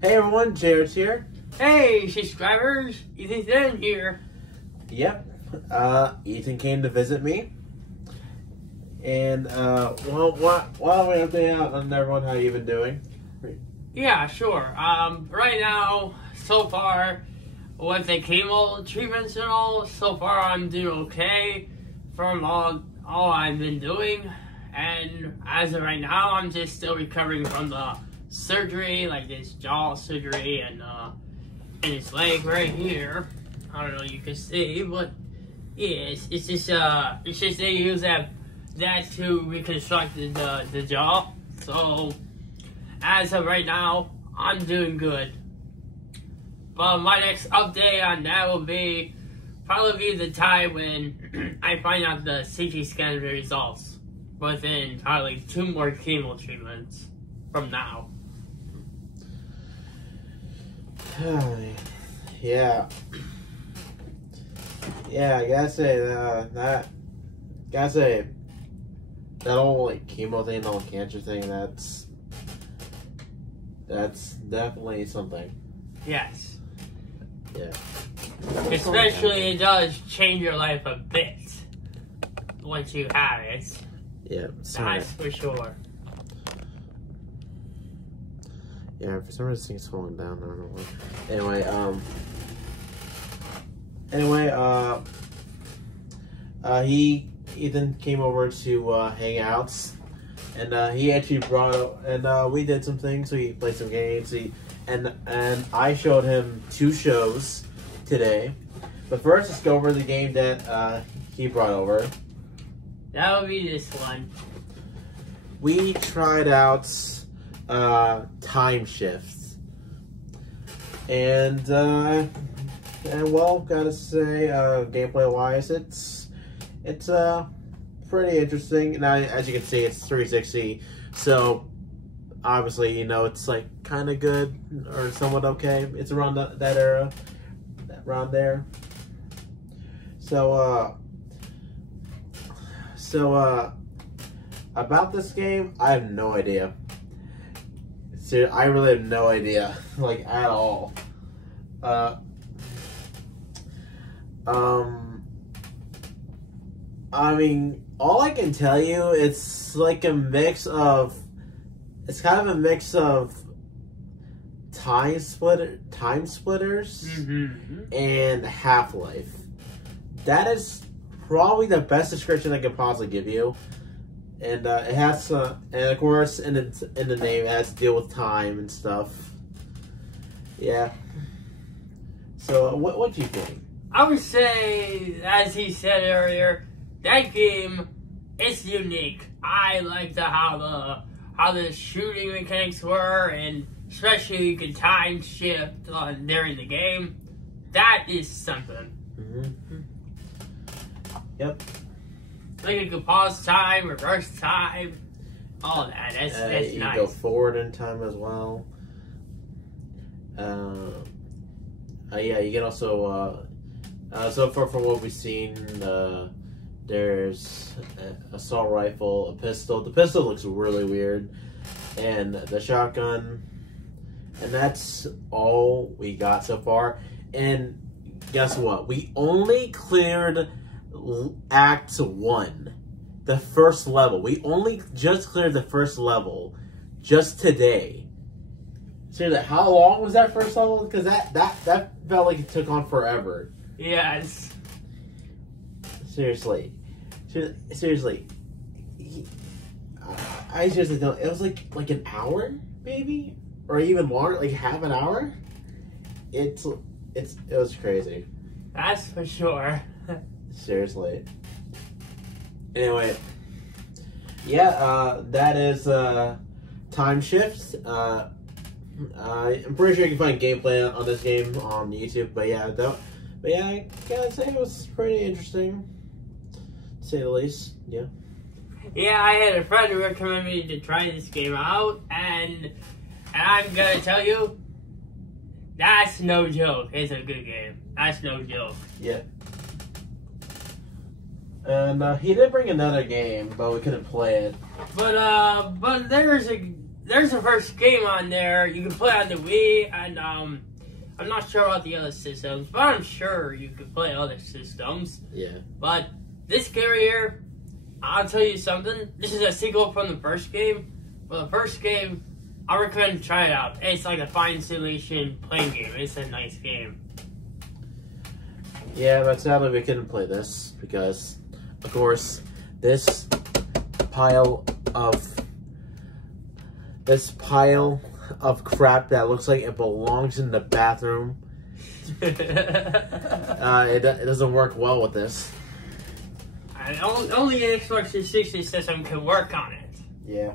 Hey everyone, JArt's here. Hey subscribers, Ethan's N here. Yep, Ethan came to visit me. And, while we update out on everyone, how you been doing? Yeah, sure. Right now, so far, with the chemo treatments and all, so far I'm doing okay from all I've been doing. And as of right now, I'm just still recovering from the surgery, like this jaw surgery and his leg right here. I don't know if you can see, but yeah, it's just they use that to reconstruct the jaw. So as of right now, I'm doing good. But my next update on that will be probably the time when I find out the CT scan results within probably 2 more chemo treatments from now. Yeah, I gotta say that whole like chemo thing, the whole cancer thing, that's definitely something. Yes. Yeah. Especially it does change your life a bit once you have it. Yeah, that's for sure. Yeah, for some reason this thing's falling down. I don't know why. Ethan came over to Hangouts, and he actually we did some things. So he played some games. And I showed him 2 shows today. But first, let's go over the game that he brought over. That would be this one. We tried out Time Shift, and well, gotta say, gameplay wise, it's pretty interesting. Now, as you can see, it's 360, so obviously, you know, it's like kind of good or somewhat okay. It's around that era, around there. So about this game, I have no idea. Seriously, I really have no idea, like, at all. I mean, all I can tell you, it's like a mix of, it's kind of a mix of Time Splitters and Half-Life. That is probably the best description I could possibly give you. And it has, and of course, in the name, it has to deal with time and stuff. Yeah. So, what do you think? I would say, as he said earlier, that game is unique. I liked how the shooting mechanics were, and especially you could time shift during the game. That is something. Mm-hmm. Yep. Like you could pause time, reverse time, all that. That's nice. You go forward in time as well. Yeah, you can also. So far from what we've seen, there's an assault rifle, a pistol. The pistol looks really weird, and the shotgun. And that's all we got so far. And guess what? We only cleared Act 1, the first level. We only just cleared the first level just today. Seriously, how long was that first level? Because that felt like it took on forever. Yes. Seriously. I seriously don't. It was like an hour, maybe, or even longer, like half an hour. It was crazy. That's for sure. Seriously. Anyway, yeah, that is Time Shift. I'm pretty sure you can find gameplay on this game on YouTube, but yeah, I gotta say it was pretty interesting, to say the least. Yeah. Yeah, I had a friend who recommended me to try this game out, and I'm gonna tell you, that's no joke. It's a good game. That's no joke. Yeah. And he did bring another game, but we couldn't play it. But there's there's the first game on there. You can play on the Wii, and I'm not sure about the other systems, but I'm sure you can play other systems. Yeah. But this game here, I'll tell you something. This is a sequel from the first game. Well, the first game, I recommend try it out. It's like a fine simulation playing game. It's a nice game. Yeah, but sadly we couldn't play this because, of course, this pile of crap that looks like it belongs in the bathroom. It doesn't work well with this. And only an Xbox 360 system can work on it. Yeah.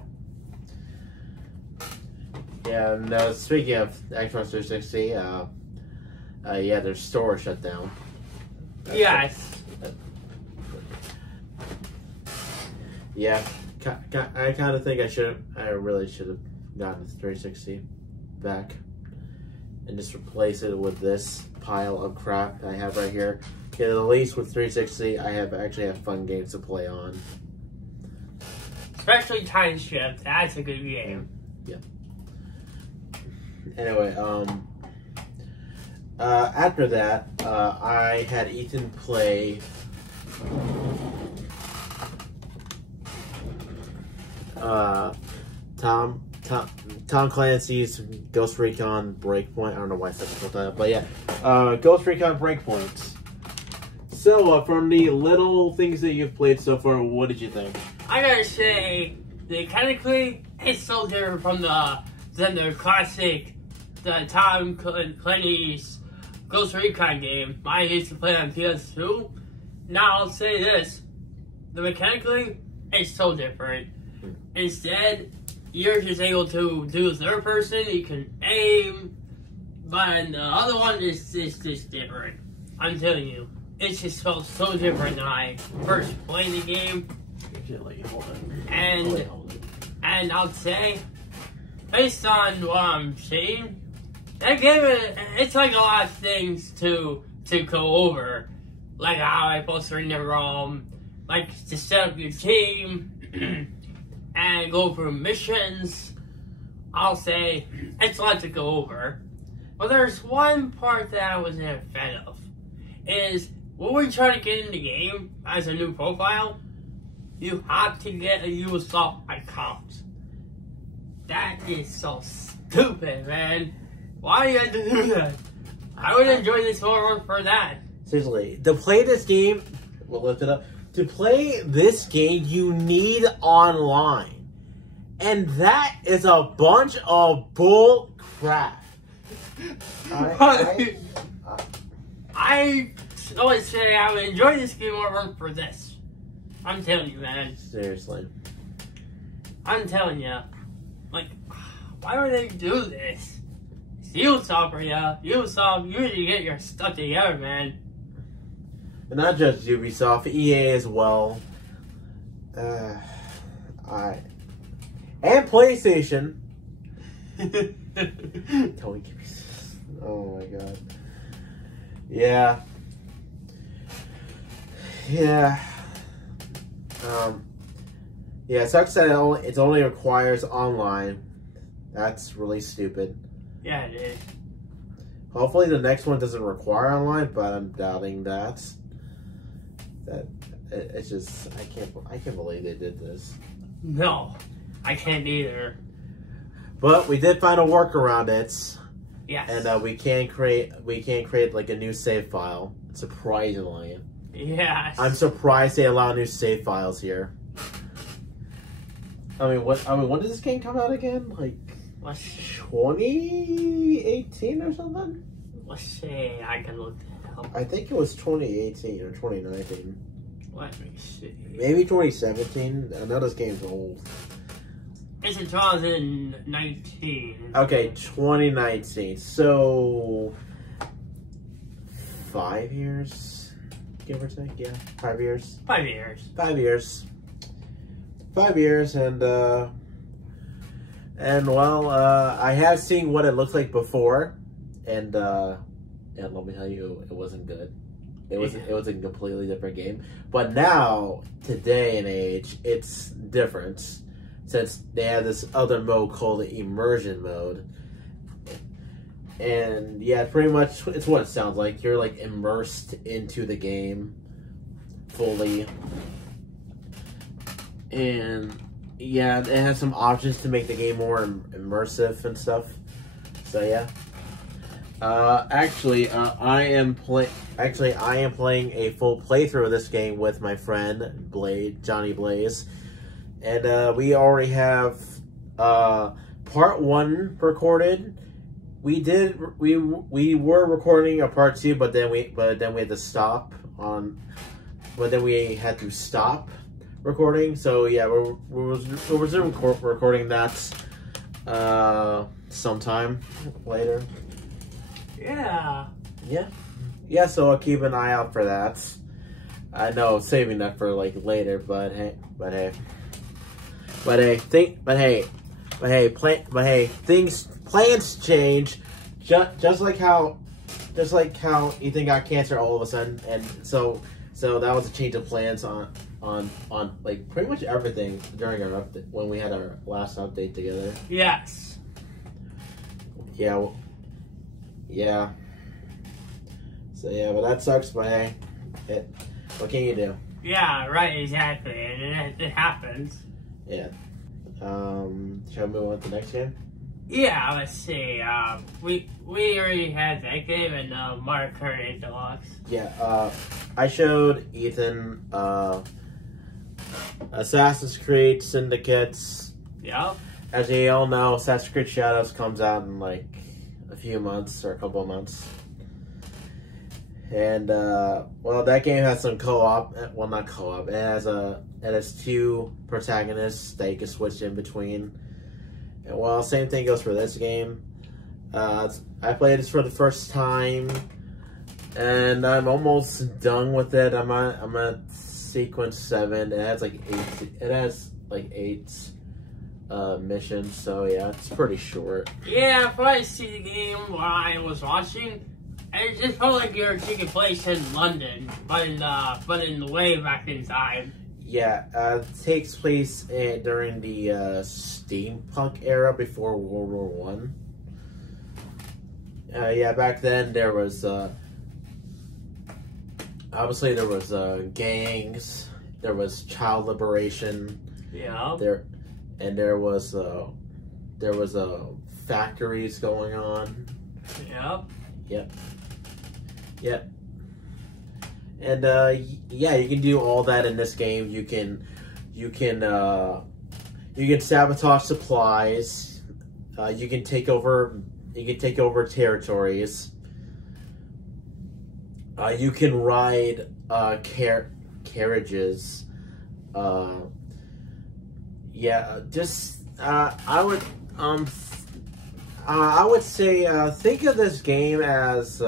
Yeah, and speaking of Xbox 360, yeah, their store shut down. Yes. Yeah, I kind of think I really should have gotten the 360 back and just replace it with this pile of crap I have right here. Okay, at least with 360, I actually have fun games to play on. Especially Time Shift. That's a good game. Yeah. Anyway, after that, I had Ethan play Tom Clancy's Ghost Recon Breakpoint. I don't know why I said that, but yeah, Ghost Recon Breakpoint. So, from the little things that you've played so far, what did you think? I gotta say, mechanically, it's so different from the classic, the Tom Clancy's Ghost Recon game I used to play on PS2. Now I'll say this, the mechanically, it's so different. Instead, you're just able to do third person, you can aim, but the other one is just different. I'm telling you, it just felt so different when I first played the game. And I'll say, based on what I'm seeing, that game, it's like a lot of things to go over. Like how I'm supposed to like to set up your team and go through missions. I'll say, it's a lot to go over. But there's one part that I wasn't a fan of. Is when we try to get in the game as a new profile, you have to get a Ubisoft account. That is so stupid, man. Why do you have to do that? I would enjoy this more for that. Seriously, to play this game, we'll lift it up. To play this game, you need online. And that is a bunch of bull crap. I always say I would enjoy this game more for this. I'm telling you, man. Seriously. I'm telling you. Like, why would they do this? It's Ubisoft for ya. Ubisoft, you need to get your stuff together, man. And not just Ubisoft, EA as well. And PlayStation. Don't give me. Oh my god. Yeah. Yeah. Yeah, it sucks that it only requires online. That's really stupid. Yeah, it is. Hopefully the next one doesn't require online, but I'm doubting that. It's just I can't believe they did this. No, I can't either. But we did find a workaround it. Yes. And we can create like a new save file. Surprisingly. Yes. I'm surprised they allow new save files here. When did this game come out again? Like 2018 or something? Let's see. I can look that up. I think it was 2018 or 2019. Let me see. Maybe 2017. I know this game's old. It's in 2019. Okay, 2019. So 5 years, give or take. Yeah, 5 years. 5 years. 5 years. 5 years, and well, I have seen what it looked like before, and let me tell you, it wasn't good. It was a completely different game. But now, today and age, it's different. since they have this other mode called the immersion mode. And yeah, pretty much it's what it sounds like. You're like immersed into the game fully. And yeah, it has some options to make the game more immersive and stuff. So yeah. Actually, I am playing a full playthrough of this game with my friend Johnny Blaze, and we already have part 1 recorded. We were recording a part 2, but then we had to stop recording. So yeah, we're resume recording that sometime later. Yeah. Yeah, so I'll keep an eye out for that. I know saving that for like later, but hey, plans change. Just like how Ethan got cancer all of a sudden, and so that was a change of plans on like pretty much everything during our update when we had our last update together. Yes. Yeah. Yeah. So yeah, but that sucks. But hey, what can you do? Yeah, right. Exactly, and it happens. Yeah. Shall we move on to the next game? Yeah. Let's see. We already had that game, and Mark Curry Deluxe. Yeah. I showed Ethan Assassin's Creed Syndicates. Yep. As you all know, Assassin's Creed Shadows comes out in like a few months or a couple of months. And well, that game has some co-op. Well, not co-op. It has 2 protagonists that you can switch in between. And well, same thing goes for this game. I played this for the first time, and I'm almost done with it. I'm at sequence 7. It has like 8 missions. So yeah, it's pretty short. Yeah, if I see the game while I was watching, it just felt like you're taking place in London, but in way back in time. Yeah, it takes place during the steampunk era before World War One. Yeah, back then there was obviously there was gangs, there was child liberation. Yeah. There was factories going on. Yep. Yep. And yeah, you can do all that in this game. You can sabotage supplies. You can take over territories. You can ride carriages. Yeah, just I would say think of this game as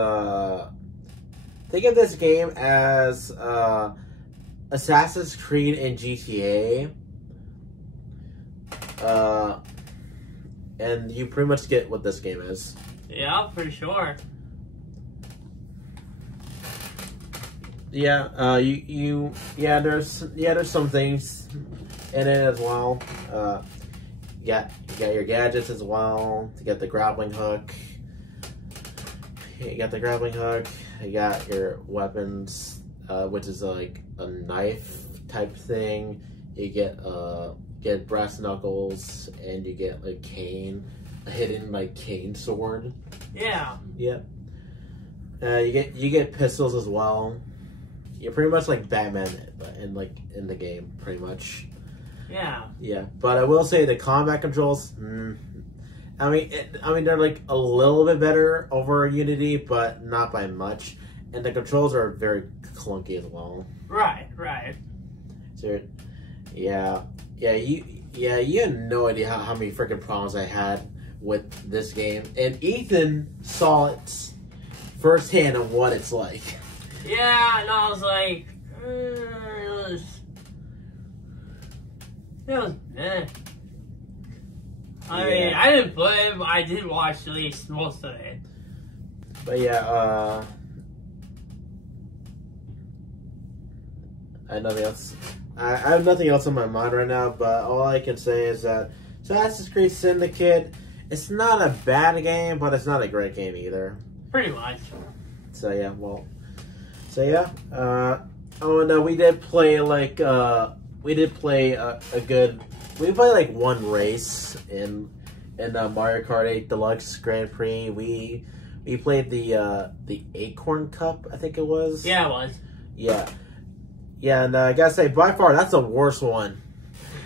Assassin's Creed and GTA. And you pretty much get what this game is. Yeah, for sure. Yeah, there's some things in it as well. You got your gadgets as well. You got the grappling hook. You got your weapons, which is like a knife type thing. You get brass knuckles, and you get like a hidden like cane sword. Yeah. Yep. You get pistols as well. You're pretty much like Batman in the game, pretty much. Yeah. Yeah, but I will say the combat controls. I mean, they're like a little bit better over Unity, but not by much. And the controls are very clunky as well. Right. So, you had no idea how many freaking problems I had with this game, and Ethan saw it firsthand of what it's like. Yeah, and I was like, it was meh. I mean, I didn't play it, but I did watch at least most of it. But yeah, I have nothing else. I have nothing else on my mind right now, but all I can say is that Assassin's Creed Syndicate, it's not a bad game, but it's not a great game either. Pretty much. So yeah, oh no, we did play like we played like one race in Mario Kart 8 Deluxe Grand Prix. We played the Acorn Cup, I think it was. Yeah, it was. Yeah, and I gotta say, by far, that's the worst one.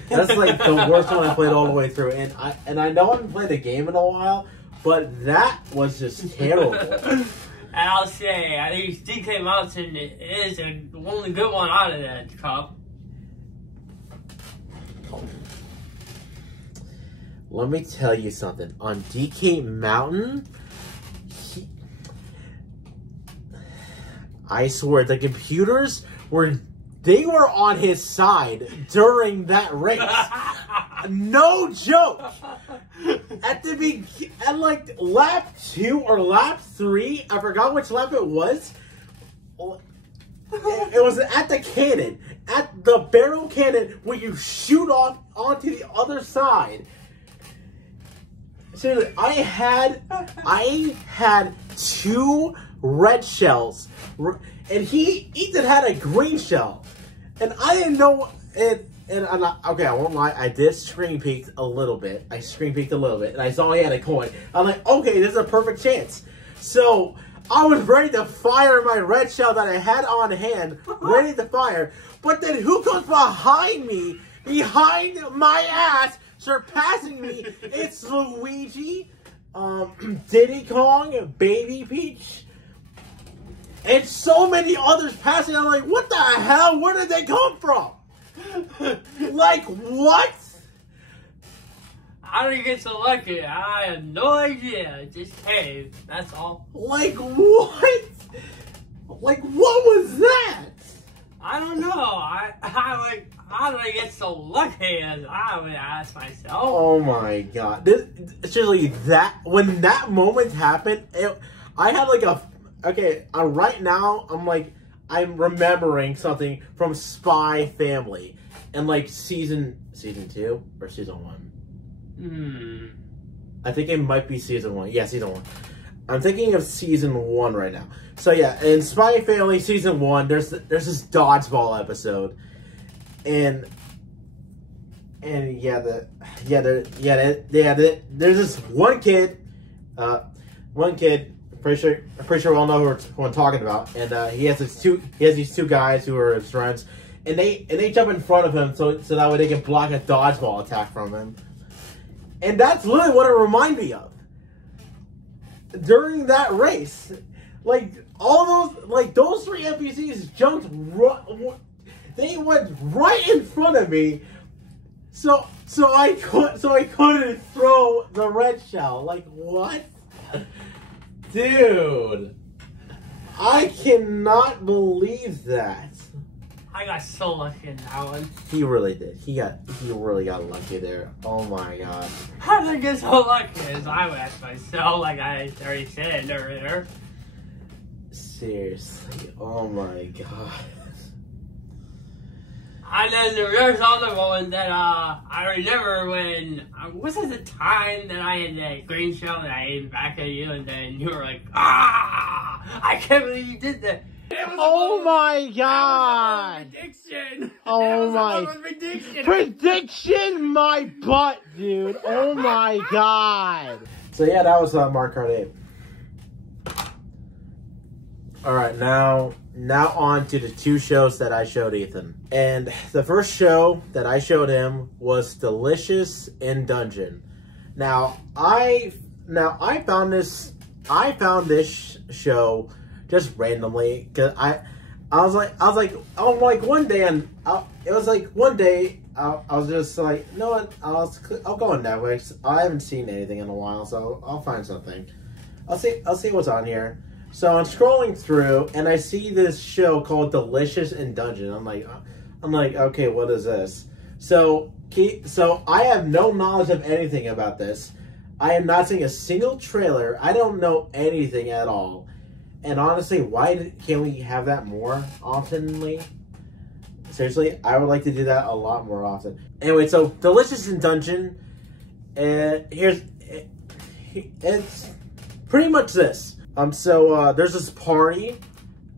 That's like the worst one I played all the way through. And I know I haven't played the game in a while, but that was just terrible. And I'll say, I think DK Mountain is the only good one out of that cup. Let me tell you something. On DK Mountain, I swear, the computers were on his side during that race. No joke. At like lap 2 or lap 3, I forgot which lap it was. It was at the cannon, at the barrel cannon where you shoot off onto the other side. Seriously, I had 2 red shells, and Ethan had a green shell, and I didn't know it. And okay, I won't lie, I did screen peeked a little bit. And I saw he had a coin. I'm like, okay, this is a perfect chance. So I was ready to fire my red shell that I had on hand, ready to fire. But then who comes behind me, behind my ass, surpassing me? It's Luigi, Diddy Kong, Baby Peach, and so many others passing. I'm like, what the hell? Where did they come from? Like, what? How did you get so lucky? I have no idea. It just came. That's all. Like, what? Like, what was that? I don't know. I like, how did I get so lucky? As I would ask myself. Oh my god! Seriously, when that moment happened, I had like right now I'm remembering something from Spy Family, and like season 2 or season 1. I think it might be season 1. Yeah, season 1. I'm thinking of season 1 right now. So yeah, in Spy Family season 1, there's this dodgeball episode, and there's this one kid. Pretty sure we all know who I'm talking about, and he has these two guys who are his friends, and they jump in front of him so that way they can block a dodgeball attack from him, and that's literally what it reminded me of. During that race, like those 3 NPCs jumped, they went right in front of me, so I couldn't throw the red shell. Like, what? Dude, I cannot believe that. I got so lucky in that one. He really did. He really got lucky there. Oh my god. How did I get so lucky? As I would ask myself, like I already said earlier. Seriously. Oh my god. And then there's another one that I remember when was it the time that I had that green shell that I aimed back at you, and then you were like, I can't believe you did that. Oh my god! Prediction. Oh my prediction, my butt, dude. Oh my god. So yeah, that was Mario Kart 8. All right, now on to the 2 shows that I showed Ethan. And the first show that I showed him was Delicious in Dungeon. Now I found this show just randomly, because I was like one day, and it was like one day I was just like, you know what, I'll go on Netflix. I haven't seen anything in a while, so I'll find something. I'll see what's on here. So I'm scrolling through, and I see this show called Delicious in Dungeon. I'm like, okay, what is this? So I have no knowledge of anything about this. I am not seeing a single trailer. I don't know anything at all. And honestly, can't we have that more oftenly? Seriously, I would like to do that a lot more often. Anyway, so Delicious in Dungeon, and it's pretty much this. So there's this party.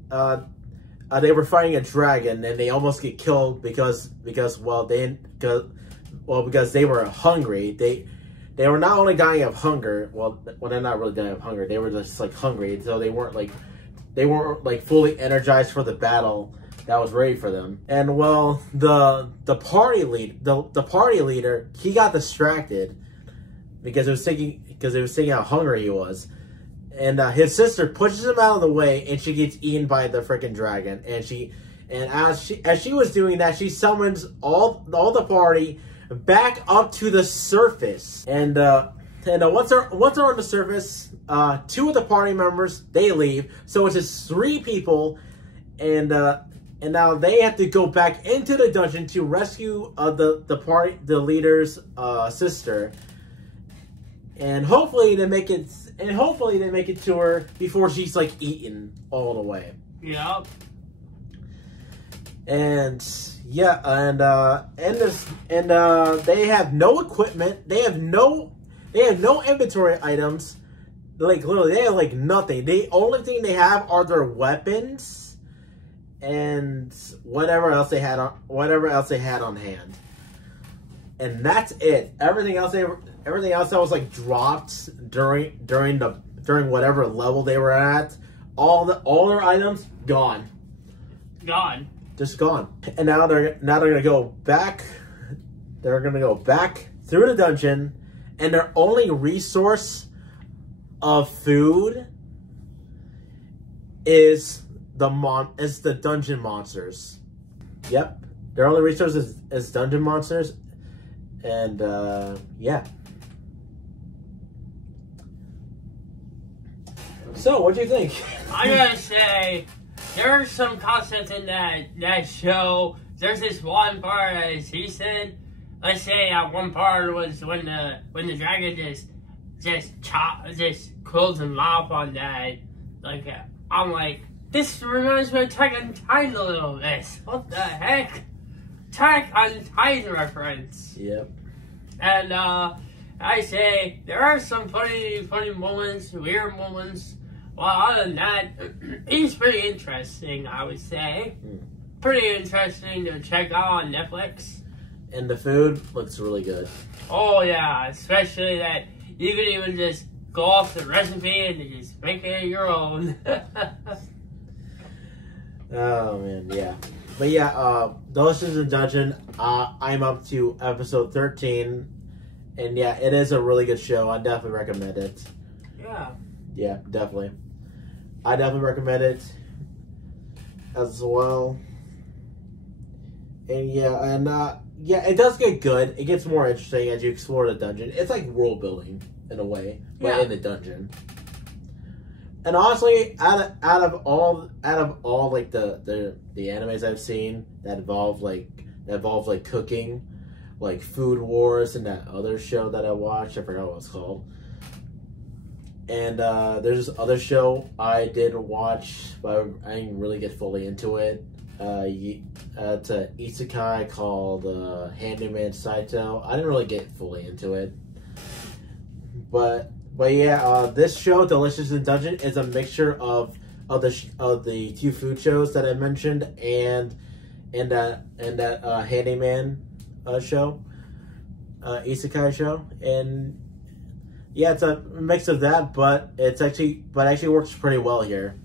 They were fighting a dragon, and they almost get killed because they were hungry. They were not only dying of hunger. Well, they're not really dying of hunger. They were just like hungry, so they weren't like fully energized for the battle that was ready for them. And well, the party leader, he got distracted because he was thinking how hungry he was. And his sister pushes him out of the way, and she gets eaten by the freaking dragon. And as she was doing that, she summons all the party back up to the surface. And once they're on the surface, 2 of the party members, they leave. So it's just 3 people, and now they have to go back into the dungeon to rescue the leader's sister. And hopefully they make it. To her before she's like eaten all the way. Yep. And yeah, they have no equipment. They have no inventory items. Like literally, they have like nothing. The only thing they have are their weapons and whatever else they had on hand. And that's it. Everything else that was like dropped during whatever level they were at, all their items gone. Just gone. And now they're gonna go back. They're gonna go back through the dungeon, and their only resource of food is the dungeon monsters. Yep, their only resource is dungeon monsters. And yeah. So, what do you think? I gotta say, there's some concepts in that show. There's this one part, as he said. Let's say at one part was when the dragon just quills him off on that. Like I'm like, this reminds me of Attack on Titan a little bit. What the heck? Attack on Titan reference. Yep. And I say there are some funny moments, weird moments. Well, other than that, it's pretty interesting, I would say. Pretty interesting to check out on Netflix. And the food looks really good. Oh yeah, especially that you can even just go off the recipe and just make it your own. Oh man, yeah. But yeah, Delicious in Dungeon, I'm up to episode 13. And yeah, it is a really good show. I definitely recommend it. Yeah. Yeah, definitely. I definitely recommend it as well. And yeah, it does get good. It gets more interesting as you explore the dungeon. It's like world building in a way, but in the dungeon. And honestly, out of all like the animes I've seen that involve like cooking, like Food Wars and that other show that I watched, I forgot what it's called. And there's this other show I did watch, but I didn't really get fully into it. It's an isekai called Handyman Saito. I didn't really get fully into it. But yeah, this show, Delicious in Dungeon, is a mixture of the 2 food shows that I mentioned and that Handyman show, isekai show. And yeah, it's a mix of that, but it actually works pretty well here.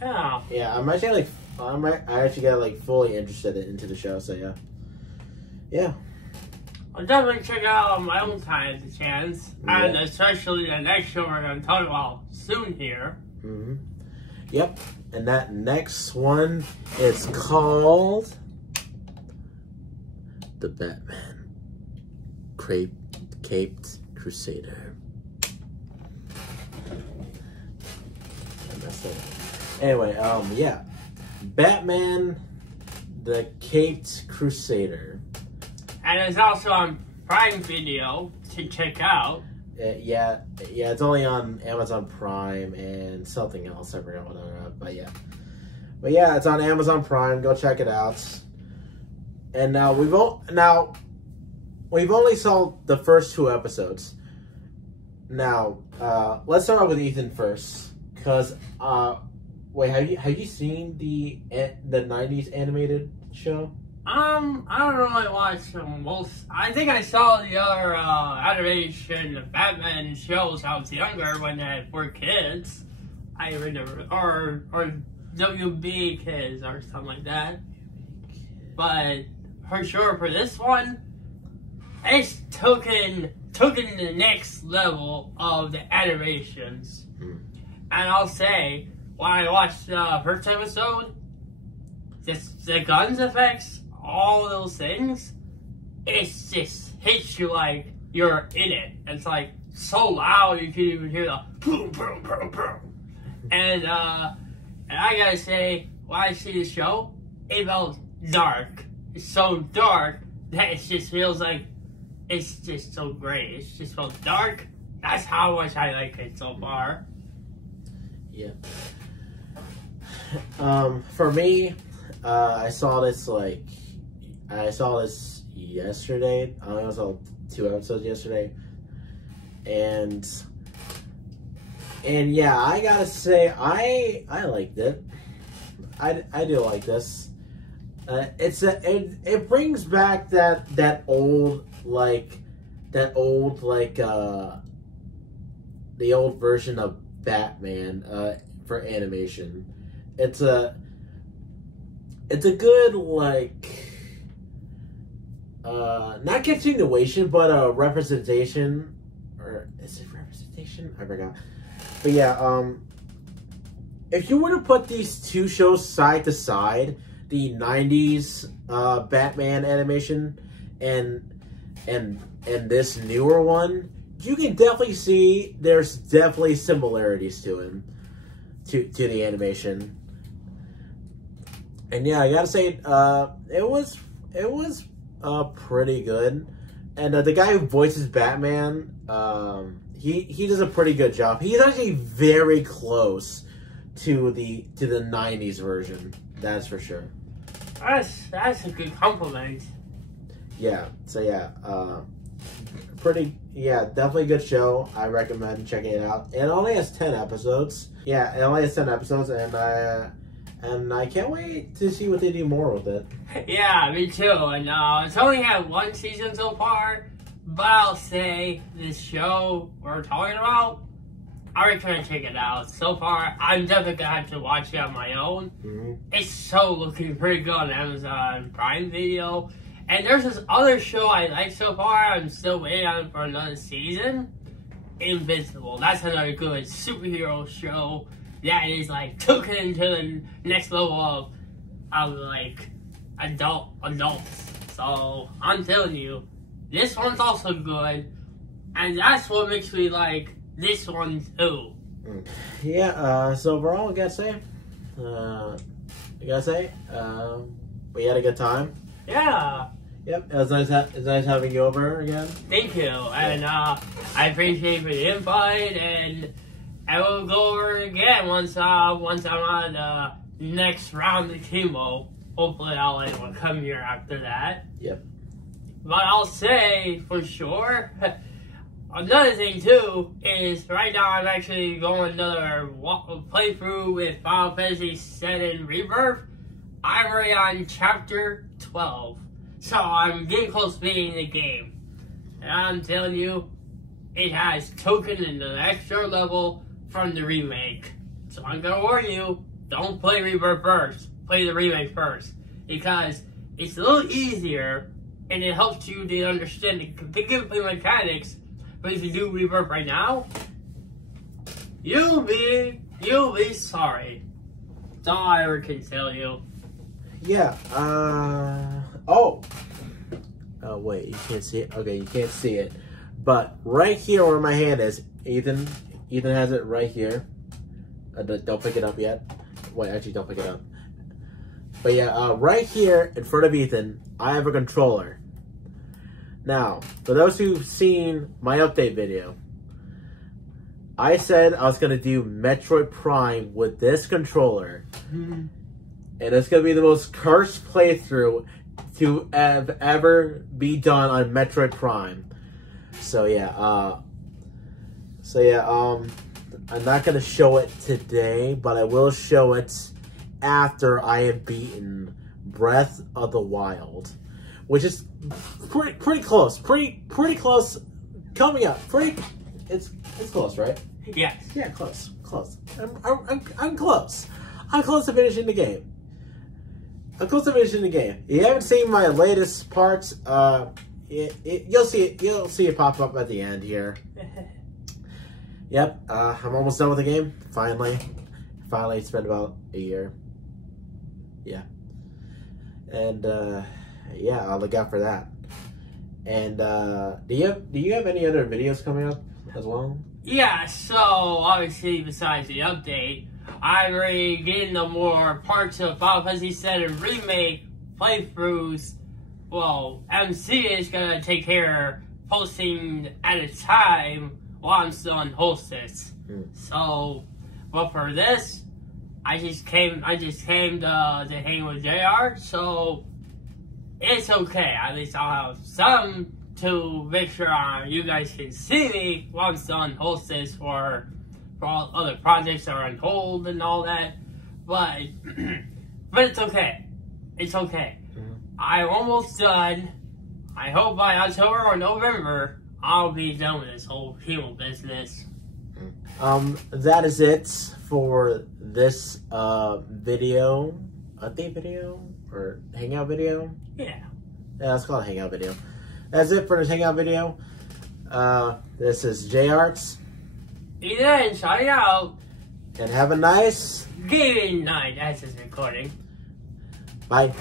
Yeah. Yeah, I actually got like fully interested into the show, so yeah. Yeah. I'll definitely check it out on my own time as a chance. Yeah. And especially the next show we're going to talk about soon here. Mm-hmm. Yep. And that next one is called The Batman Caped Crusader. Anyway, yeah. Batman the Caped Crusader. And it's also on Prime Video to check out. Yeah, it's only on Amazon Prime and something else. I forgot what other, but yeah, it's on Amazon Prime. Go check it out. And now we've only saw the first 2 episodes. Now, let's start off with Ethan first, because wait, have you seen the 90s animated show? I don't really watch most. I think I saw the other animation Batman shows when I was younger when they were kids. I remember, or WB kids or something like that. But for sure, for this one, it's taken the next level of the animations. And I'll say, when I watched the first episode, the guns effects, all those things, it just hits you like you're in it. It's like so loud you can't even hear the boom, boom, boom, boom. And I gotta say, when I see the show, it felt dark. It's so dark that it just feels like it's just so great. It's just felt dark. That's how much I like it so far. Yeah. For me, I saw this yesterday. I saw 2 episodes yesterday, and yeah, I gotta say I liked it. I do like this. It brings back that old the old version of Batman for animation. It's a good not continuation, but a representation, or is it representation? I forgot. But yeah, if you were to put these 2 shows side to side, the 90s Batman animation and this newer one, you can definitely see there's definitely similarities to him, to the animation. And yeah, I gotta say, it was pretty good. And the guy who voices Batman, he does a pretty good job. He's actually very close to the 90s version. That's for sure. That's a good compliment. Yeah. So yeah, definitely good show. I recommend checking it out. It only has 10 episodes. Yeah, it only has 10 episodes, and I can't wait to see what they do more with it. Yeah, me too. And it's only had 1 season so far, but I'll say this show we're talking about, I recommend checking it out. So far, I'm definitely gonna have to watch it on my own. It's so looking pretty good on Amazon Prime Video. And there's this other show I like so far. I'm still waiting on for another season. Invincible. That's another good superhero show that is like taken into the next level of like adults. So I'm telling you, this one's also good, and that's what makes me like this one too. Yeah. So overall, I gotta say, we had a good time. Yeah. Yep, it was nice having you over again. Thank you, and I appreciate for the invite, and I will go over again once I'm on the next round of chemo. Hopefully, I'll able to come here after that. Yep. But I'll say for sure. Another thing too is right now I'm actually going another playthrough with Final Fantasy VII Rebirth. I'm already on chapter 12. So I'm getting close to beating the game. And I'm telling you, it has taken in the extra level from the remake. So I'm gonna warn you, don't play Rebirth first. Play the remake first. Because it's a little easier and it helps you to understand the gameplay mechanics. But if you do Rebirth right now, you'll be sorry. That's all I ever can tell you. Yeah, oh, wait, you can't see it? Okay, you can't see it. But right here where my hand is, Ethan has it right here. Don't pick it up yet. Wait, actually, don't pick it up. But yeah, right here in front of Ethan, I have a controller. Now, for those who've seen my update video, I said I was going to do Metroid Prime with this controller. And it's going to be the most cursed playthrough to have ever be done on Metroid Prime. So yeah, I'm not gonna show it today, but I will show it after I have beaten Breath of the Wild, which is pretty close, pretty close, coming up. It's close, right? Yes. Yeah, close. I'm close. I'm close to finishing the game. If you haven't seen my latest parts, you'll see it pop up at the end here. Yep, I'm almost done with the game. Finally, it's been about a year. Yeah, and yeah, I'll look out for that. And do you have any other videos coming up as well? Yeah, so obviously besides the update, I'm already getting the more parts of Final Fantasy VII Remake playthroughs. Well, MC is gonna take care of posting at a time while I'm still on Hostess. So, but for this, I just came to hang with JArt, so it's okay. At least I'll have some to make sure you guys can see me while I'm still on Hostess for all other projects that are on hold and all that. But it's okay. It's okay. I'm almost done. I hope by October or November I'll be done with this whole chemo business. That is it for this video, update video or hangout video. Yeah, let's call it a hangout video. That's it for this hangout video. This is JArt. Then signing out. And have a nice gaming night as it's recording. Bye.